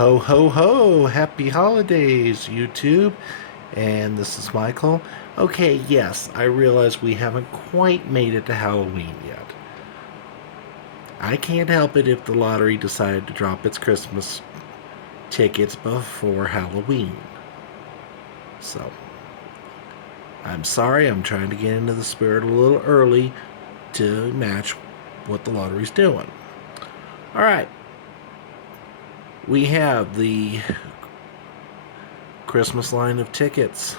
Ho, ho, ho! Happy holidays, YouTube! And this is Michael. Okay, yes, I realize we haven't quite made it to Halloween yet. I can't help it if the lottery decided to drop its Christmas tickets before Halloween. So, I'm sorry, I'm trying to get into the spirit a little early to match what the lottery's doing. Alright, we have the Christmas line of tickets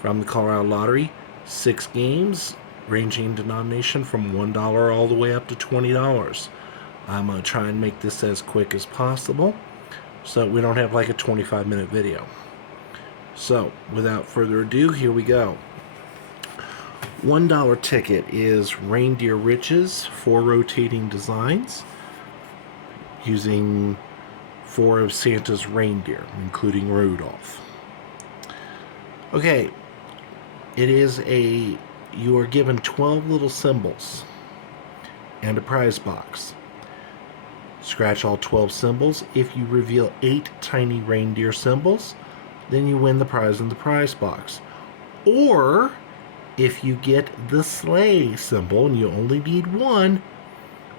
from the Colorado Lottery. 6 games ranging in denomination from $1 all the way up to $20. I'm going to try and make this as quick as possible so we don't have like a 25-minute video. So, without further ado, here we go. $1 ticket is Reindeer Riches, 4 rotating designs using 4 of Santa's reindeer, including Rudolph. Okay, you are given 12 little symbols and a prize box. Scratch all 12 symbols. If you reveal 8 tiny reindeer symbols, then you win the prize in the prize box. Or, if you get the sleigh symbol and you only need 1,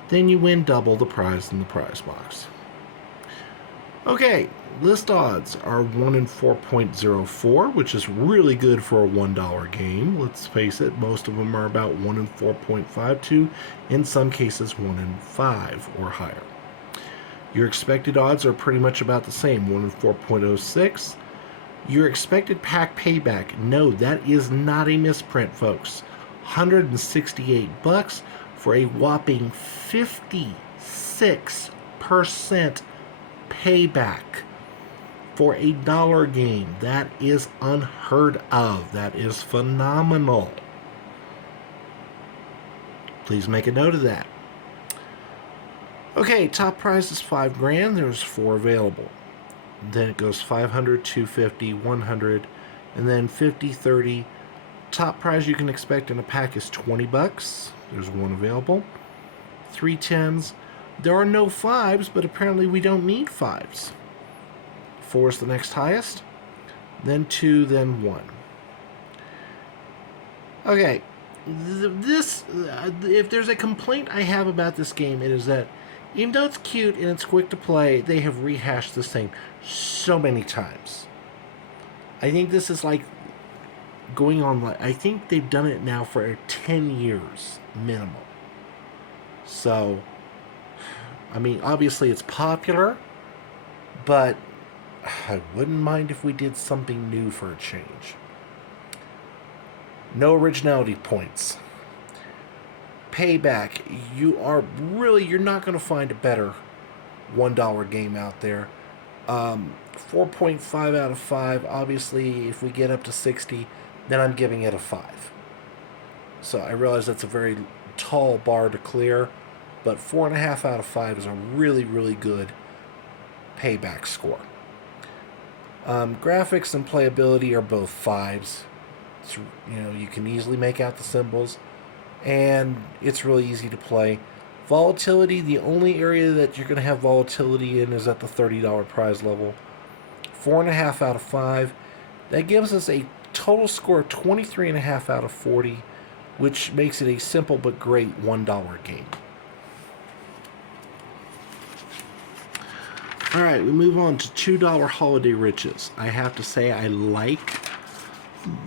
then you win double the prize in the prize box. Okay, list odds are 1 in 4.04, which is really good for a $1 game. Let's face it, most of them are about 1 in 4.52, in some cases 1 in 5 or higher. Your expected odds are pretty much about the same, 1 in 4.06. Your expected pack payback, no, that is not a misprint, folks. $168 for a whopping 56% payback for a dollar game. That is unheard of. That is phenomenal. Please make a note of that. Okay, top prize is $5,000. There's 4 available. Then it goes 500, 250, 100, and then 50, 30. Top prize you can expect in a pack is $20. There's 1 available. 3 tens. There are no 5s, but apparently we don't need 5s. 4 is the next highest, then 2, then 1. Okay, if there's a complaint I have about this game, it is that even though it's cute and it's quick to play, they have rehashed this thing so many times. I think this is like going on, I think they've done it now for 10 years minimum. So, I mean, obviously it's popular, but I wouldn't mind if we did something new for a change. No originality points. Payback, you're not going to find a better $1 game out there. 4.5 out of 5. Obviously, if we get up to 60, then I'm giving it a 5. So I realize that's a very tall bar to clear, but 4.5 out of 5 is a really, really good payback score. Graphics and playability are both 5s. You can easily make out the symbols, and it's really easy to play. Volatility, the only area that you're going to have volatility in is at the $30 prize level. 4.5 out of 5. That gives us a total score of 23.5 out of 40, which makes it a simple but great $1 game. Alright, we move on to $2 Holiday Riches. I have to say I like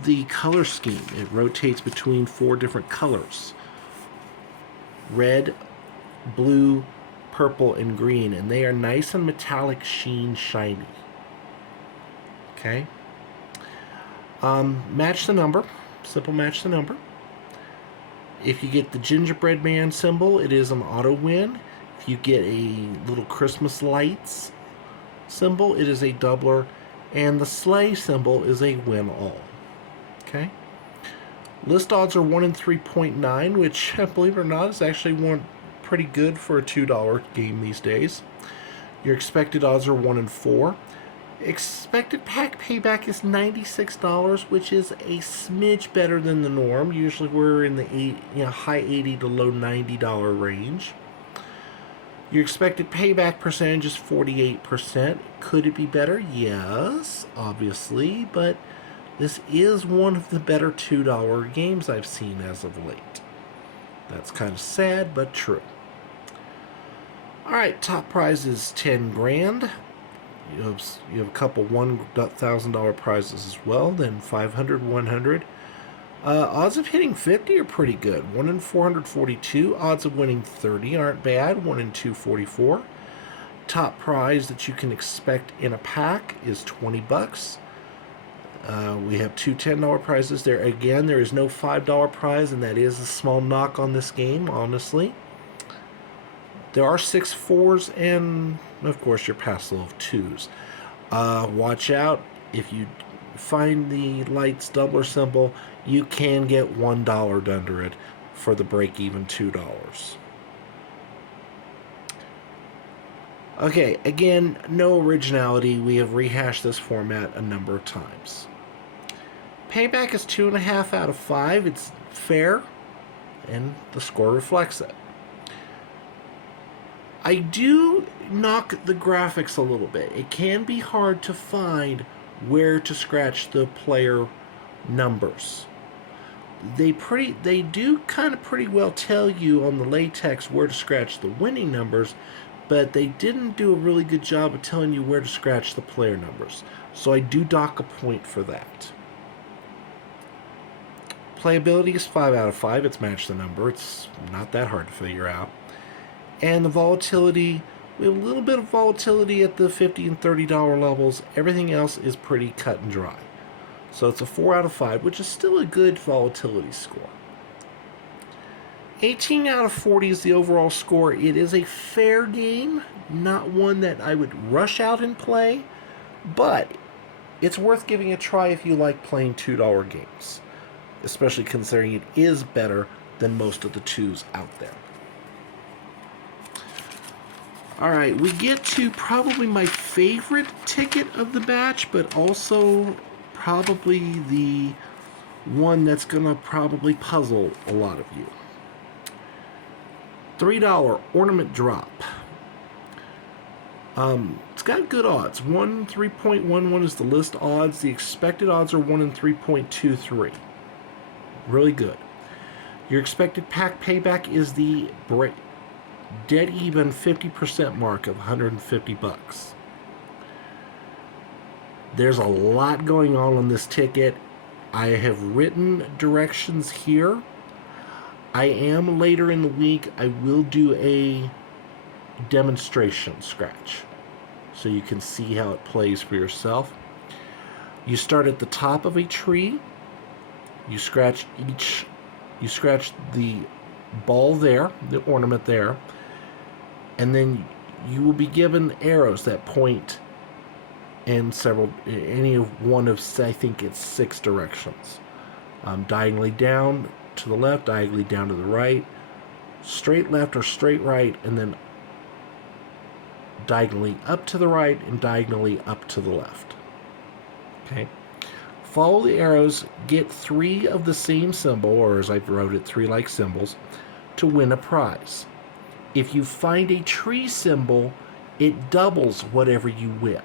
the color scheme. It rotates between 4 different colors. Red, blue, purple, and green. And they are nice and metallic, shiny. Okay? Match the number. Simple match the number. If you get the gingerbread man symbol, it is an auto win. If you get a little Christmas lights symbol, it is a doubler. And the sleigh symbol is a win all. Okay? List odds are 1 in 3.9, which, believe it or not, is actually pretty good for a $2 game these days. Your expected odds are 1 in 4. Expected pack payback is $96, which is a smidge better than the norm. Usually we're in the high $80 to low $90 range. Your expected payback percentage is 48%. Could it be better? Yes, obviously, but this is one of the better $2 games I've seen as of late. That's kind of sad, but true. Alright, top prize is 10 grand. You have a couple $1,000 prizes as well, then 500, 100. Odds of hitting 50 are pretty good. 1 in 442. Odds of winning 30 aren't bad. 1 in 244. Top prize that you can expect in a pack is 20 bucks. We have two $10 prizes there. Again, there is no $5 prize, and that is a small knock on this game, honestly. There are 6 4s and, of course, your pass of 2s. Watch out. If you find the lights doubler symbol, you can get $1 under it for the break-even $2. Okay, again, no originality. We have rehashed this format a number of times. Payback is 2.5 out of 5. It's fair, and the score reflects it. I do knock the graphics a little bit. It can be hard to find where to scratch the player numbers. They do kind of pretty well tell you on the latex where to scratch the winning numbers, but they didn't do a really good job of telling you where to scratch the player numbers. So I do dock a point for that. Playability is 5 out of 5. It's matched the number. It's not that hard to figure out. And the volatility, we have a little bit of volatility at the $50 and $30 levels. Everything else is pretty cut and dry. So it's a 4 out of 5, which is still a good volatility score. 18 out of 40 is the overall score. It is a fair game, not one that I would rush out and play, but it's worth giving a try if you like playing $2 games, especially considering it is better than most of the 2s out there. Alright, we get to probably my favorite ticket of the batch, but also probably the one that's going to probably puzzle a lot of you. $3 ornament drop. It's got good odds. 1 3.11 is the list odds. The expected odds are 1 in 3.23. Really good. Your expected pack payback is the dead even 50% mark of 150 bucks. There's a lot going on this ticket. I have written directions here. I am later in the week. I will do a demonstration scratch so you can see how it plays for yourself. You start at the top of a tree. You scratch the ball there, the ornament there, and then you will be given arrows that point in any of one of, I think it's 6 directions. Diagonally down to the left, diagonally down to the right, straight left or straight right, and then diagonally up to the right and diagonally up to the left. Okay. Follow the arrows, get 3 of the same symbol, or as I wrote it, 3 like symbols, to win a prize. If you find a tree symbol, it doubles whatever you win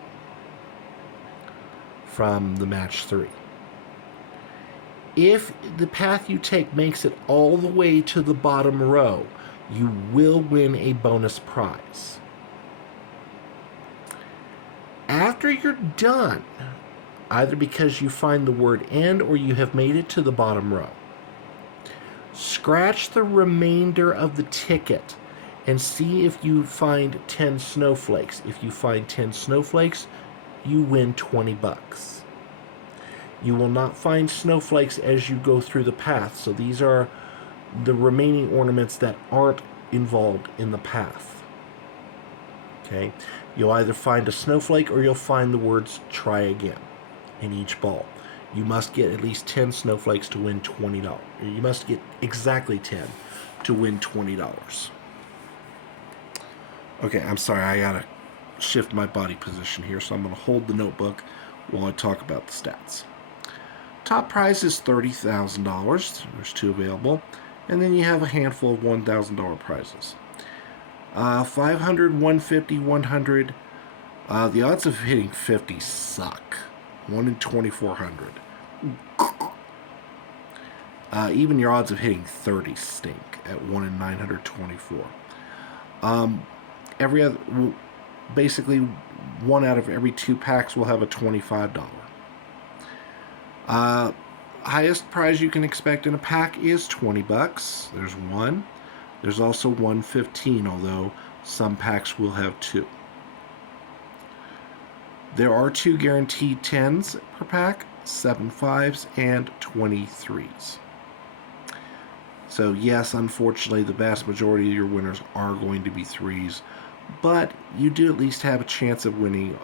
from the match 3. If the path you take makes it all the way to the bottom row, you will win a bonus prize. After you're done, either because you find the word end or you have made it to the bottom row, scratch the remainder of the ticket and see if you find 10 snowflakes. If you find 10 snowflakes, you win 20 bucks. You will not find snowflakes as you go through the path, so these are the remaining ornaments that aren't involved in the path. Okay? You'll either find a snowflake or you'll find the words try again in each ball. You must get at least 10 snowflakes to win $20. You must get exactly 10 to win $20. Okay, I'm sorry, I gotta shift my body position here, so I'm gonna hold the notebook while I talk about the stats. Top prize is $30,000. There's 2 available. And then you have a handful of $1,000 prizes. 500, 150, 100. The odds of hitting 50 suck. 1 in 2,400. Even your odds of hitting 30 stink at 1 in 924. Every other, basically, 1 out of every 2 packs will have a $25. Highest prize you can expect in a pack is $20. There's 1. There's also 115, although some packs will have 2. There are 2 guaranteed 10s per pack, 7 5s, and 23s. So yes, unfortunately, the vast majority of your winners are going to be 3s, but you do at least have a chance of winning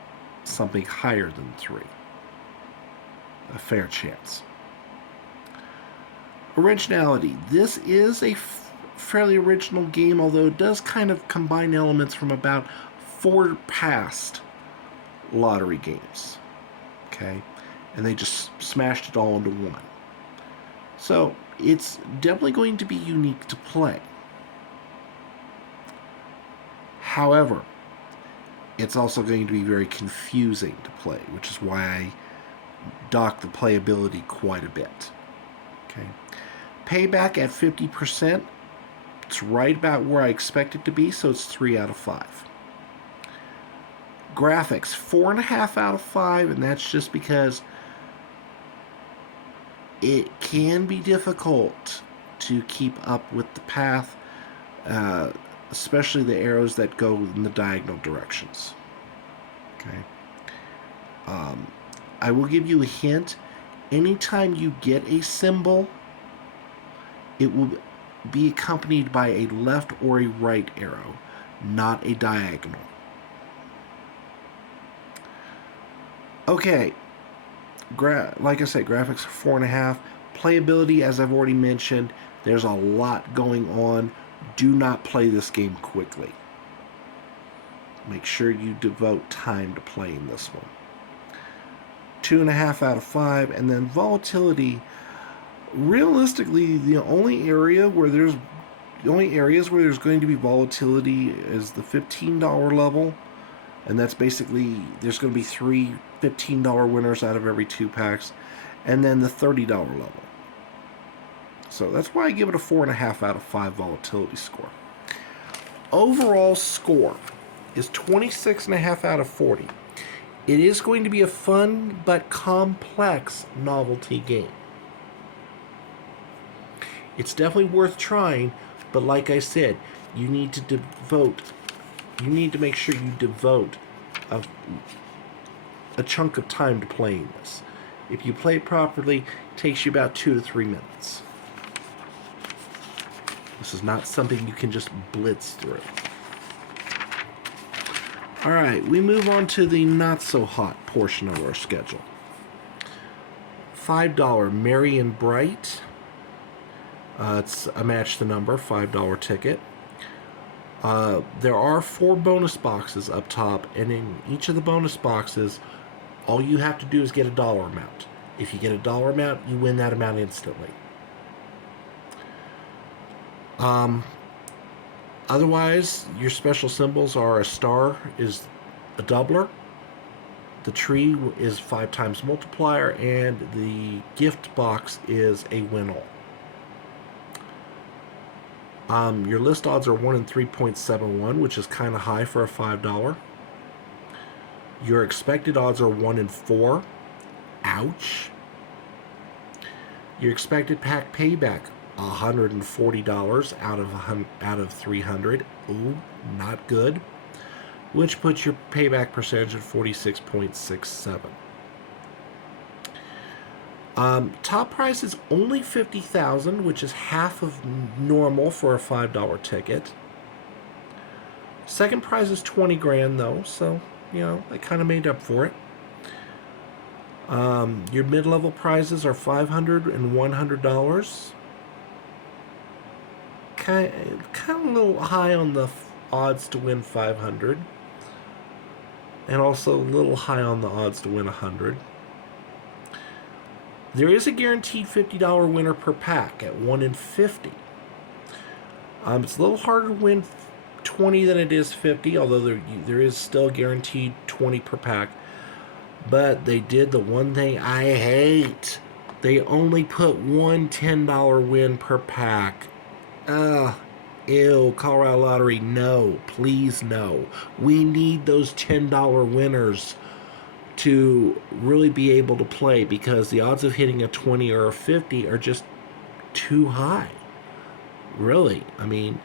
something higher than 3. A fair chance. Originality. This is a fairly original game, although it does kind of combine elements from about 4 past lottery games. Okay? And they just smashed it all into one. So, it's definitely going to be unique to play. However, it's also going to be very confusing to play, which is why I dock the playability quite a bit. Okay. Payback at 50%. It's right about where I expect it to be, so it's 3 out of 5. Graphics, 4.5 out of 5, and that's just because it can be difficult to keep up with the path, especially the arrows that go in the diagonal directions. Okay. I will give you a hint. Anytime you get a symbol, it will be accompanied by a left or a right arrow, not a diagonal. Okay, like I said, graphics are 4.5. Playability, as I've already mentioned, there's a lot going on. Do not play this game quickly. Make sure you devote time to playing this one. 2.5 out of 5, and then volatility. Realistically, the only areas where there's going to be volatility is the $15 level, and that's basically there's going to be 3 $15 winners out of every 2 packs, and then the $30 level. So that's why I give it a 4.5 out of 5 volatility score. Overall score is 26.5 out of 40. It is going to be a fun but complex novelty game. It's definitely worth trying, but like I said, you need to make sure you devote a chunk of time to playing this. If you play it properly, it takes you about 2 to 3 minutes. This is not something you can just blitz through. Alright, we move on to the not-so-hot portion of our schedule. $5 Merry and Bright. It's a match the number, $5 ticket. There are 4 bonus boxes up top, and in each of the bonus boxes, all you have to do is get a dollar amount. If you get a dollar amount, you win that amount instantly. Otherwise, your special symbols are a star is a doubler, the tree is 5 times multiplier, and the gift box is a win-all. Your list odds are 1 in 3.71, which is kind of high for a $5. Your expected odds are 1 in 4. Ouch. Your expected pack payback, $140 out of 300. Ooh, not good. Which puts your payback percentage at 46.67. Top price is only $50,000, which is half of normal for a $5 ticket. Second prize is $20,000 though, so they kind of made up for it. Your mid-level prizes are $500 and $100. Kind of a little high on the odds to win 500, and also a little high on the odds to win 100. There is a guaranteed $50 winner per pack at 1 in 50. It's a little harder to win 20 than it is 50, although there is still guaranteed 20 per pack. But they did the one thing I hate. They only put one $10 win per pack. Ew, Colorado Lottery, no. Please, no. We need those $10 winners to really be able to play, because the odds of hitting a 20 or a 50 are just too high. Really. I mean,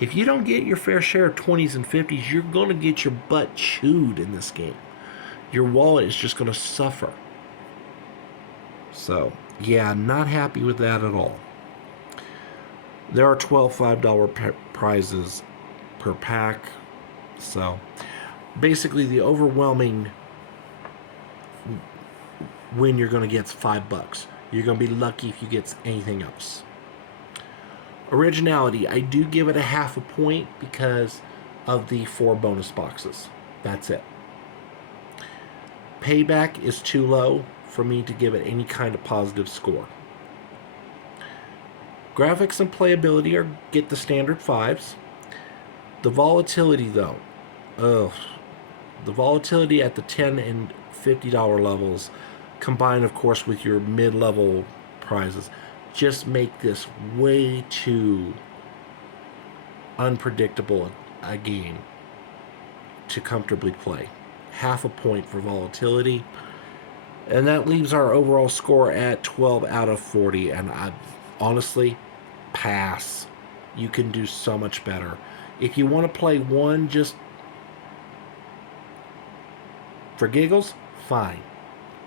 if you don't get your fair share of 20s and 50s, you're going to get your butt chewed in this game. Your wallet is just going to suffer. So, yeah, not happy with that at all. There are 12 $5 prizes per pack. So, basically, the overwhelming win you're going to get is $5. You're going to be lucky if you get anything else. Originality, I do give it a half a point because of the 4 bonus boxes. That's it. Payback is too low for me to give it any kind of positive score. Graphics and playability get the standard 5s. The volatility, though, the volatility at the $10 and $50 levels, combined, of course, with your mid-level prizes, just make this way too unpredictable a game to comfortably play. Half a point for volatility. And that leaves our overall score at 12 out of 40. And I honestly, pass. You can do so much better. If you want to play one just for giggles, fine.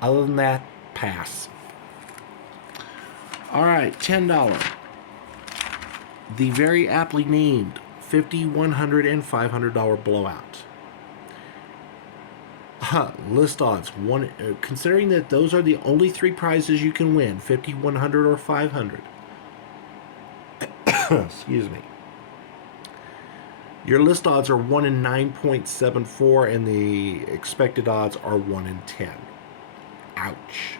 Other than that, pass. Alright, $10. The very aptly named $50, $100, and $500 blowout. List odds. Considering that those are the only 3 prizes you can win, 50, 100, or 500. Excuse me. Your list odds are 1 in 9.74, and the expected odds are 1 in 10. Ouch.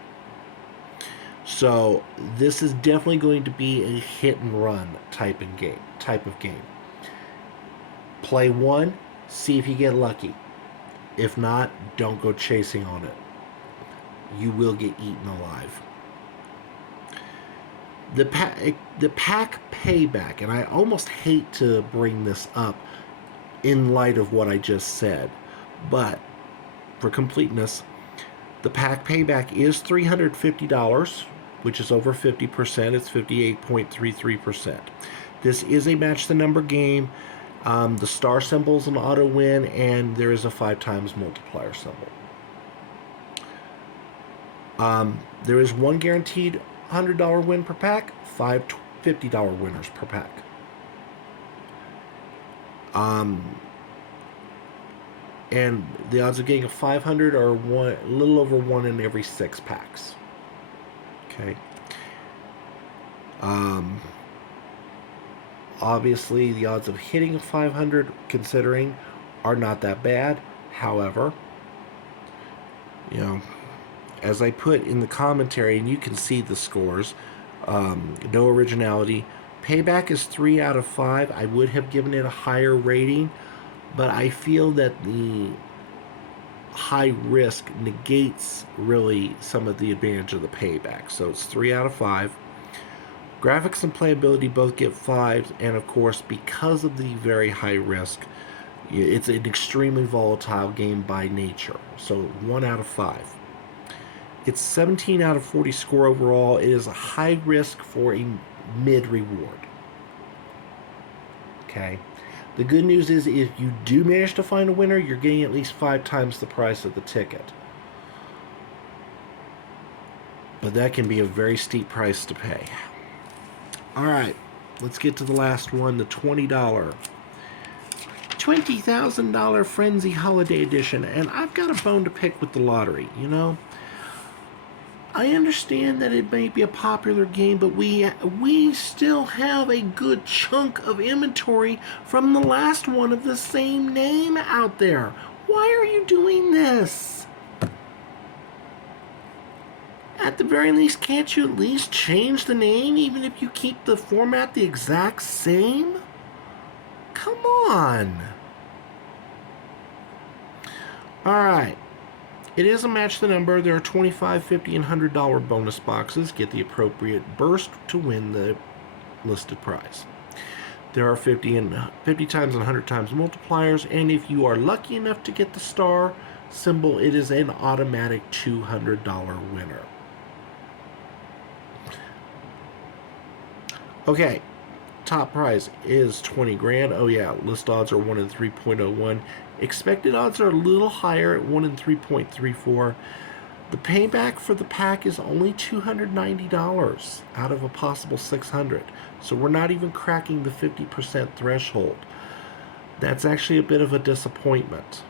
So this is definitely going to be a hit and run type of game. Play one, see if you get lucky. If not, don't go chasing on it. You will get eaten alive. The pack payback, and I almost hate to bring this up in light of what I just said, but for completeness, the pack payback is $350, which is over 50%. It's 58.33%. This is a match the number game. The star symbol is an auto win, and there is a 5 times multiplier symbol. There is one guaranteed $100 win per pack, 5 $50 winners per pack. And the odds of getting a 500 are a little over 1 in every 6 packs. Okay. Obviously, the odds of hitting a 500, considering, are not that bad. However, as I put in the commentary, and you can see the scores, no originality. Payback is 3 out of 5. I would have given it a higher rating, but I feel that the high risk negates really some of the advantage of the payback. So it's 3 out of 5. Graphics and playability both get 5s, and of course, because of the very high risk, it's an extremely volatile game by nature. So 1 out of 5. It's 17 out of 40 score overall. It is a high risk for a mid reward. Okay. The good news is, if you do manage to find a winner, you're getting at least 5 times the price of the ticket. But that can be a very steep price to pay. Alright, let's get to the last one, the $20. $20,000 Frenzy Holiday Edition. And I've got a bone to pick with the lottery, I understand that it may be a popular game, but we still have a good chunk of inventory from the last one of the same name out there. Why are you doing this? At the very least, can't you at least change the name even if you keep the format the exact same? Come on. Alright. It is a match the number. There are $25, $50, and $100 bonus boxes. Get the appropriate burst to win the listed prize. There are 50 times and 100 times multipliers, and if you are lucky enough to get the star symbol, it is an automatic $200 winner. Okay, top prize is 20 grand. Oh yeah, list odds are 1 in 3.01. Expected odds are a little higher at 1 in 3.34. The payback for the pack is only $290 out of a possible $600. So we're not even cracking the 50% threshold. That's actually a bit of a disappointment.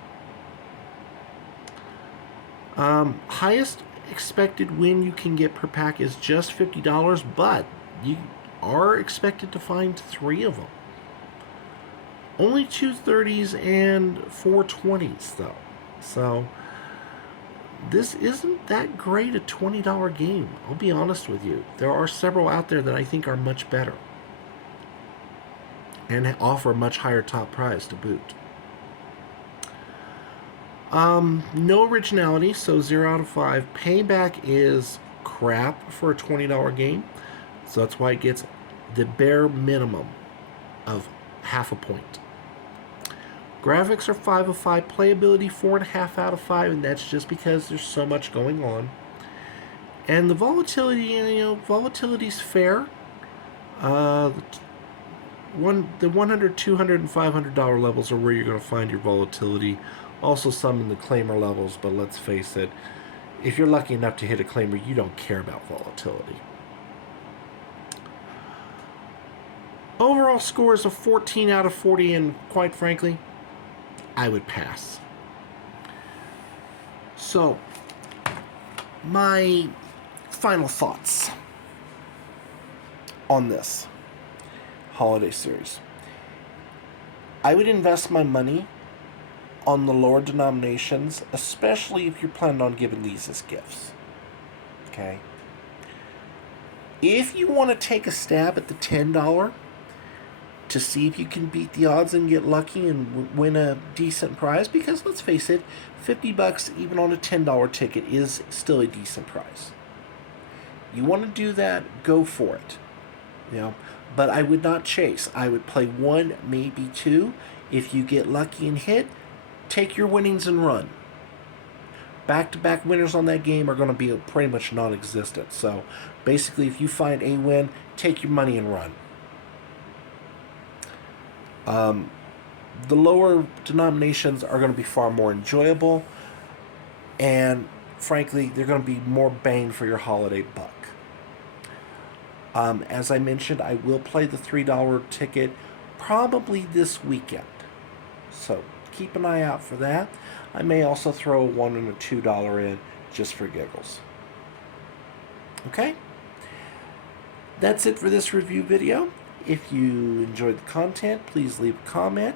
Highest expected win you can get per pack is just $50, but you are expected to find 3 of them. Only 2 30s and 4 20s though. So this isn't that great a $20 game. I'll be honest with you. There are several out there that I think are much better and offer a much higher top prize to boot. No originality, so 0 out of 5. Payback is crap for a $20 game, so that's why it gets the bare minimum of half a point. Graphics are 5 of 5. Playability 4.5 out of 5, and that's just because there's so much going on. And the volatility, volatility's fair. The $100, $200, and $500 levels are where you're going to find your volatility. Also some in the claimer levels, but let's face it, if you're lucky enough to hit a claimer, you don't care about volatility. Overall scores of 14 out of 40, and quite frankly, I would pass. So, my final thoughts on this holiday series. I would invest my money on the lower denominations, especially if you're planning on giving these as gifts. Okay? If you want to take a stab at the $10 to see if you can beat the odds and get lucky and win a decent prize, because let's face it, $50 even on a $10 ticket is still a decent prize. You want to do that, go for it. But I would not chase. I would play 1, maybe 2. If you get lucky and hit, take your winnings and run. Back-to-back winners on that game are going to be pretty much non-existent. So basically, if you find a win, take your money and run. The lower denominations are going to be far more enjoyable, and frankly, they're going to be more bang for your holiday buck. As I mentioned, I will play the $3 ticket probably this weekend, so keep an eye out for that. I may also throw a $1 and a $2 in just for giggles. Okay? That's it for this review video. If you enjoyed the content, please leave a comment.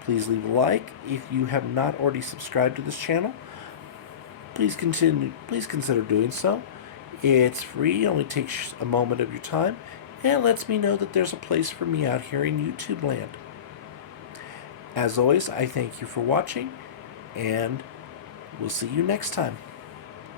Please leave a like. If you have not already subscribed to this channel, please consider doing so. It's free, only takes a moment of your time, and lets me know that there's a place for me out here in YouTube land. As always, I thank you for watching, and we'll see you next time.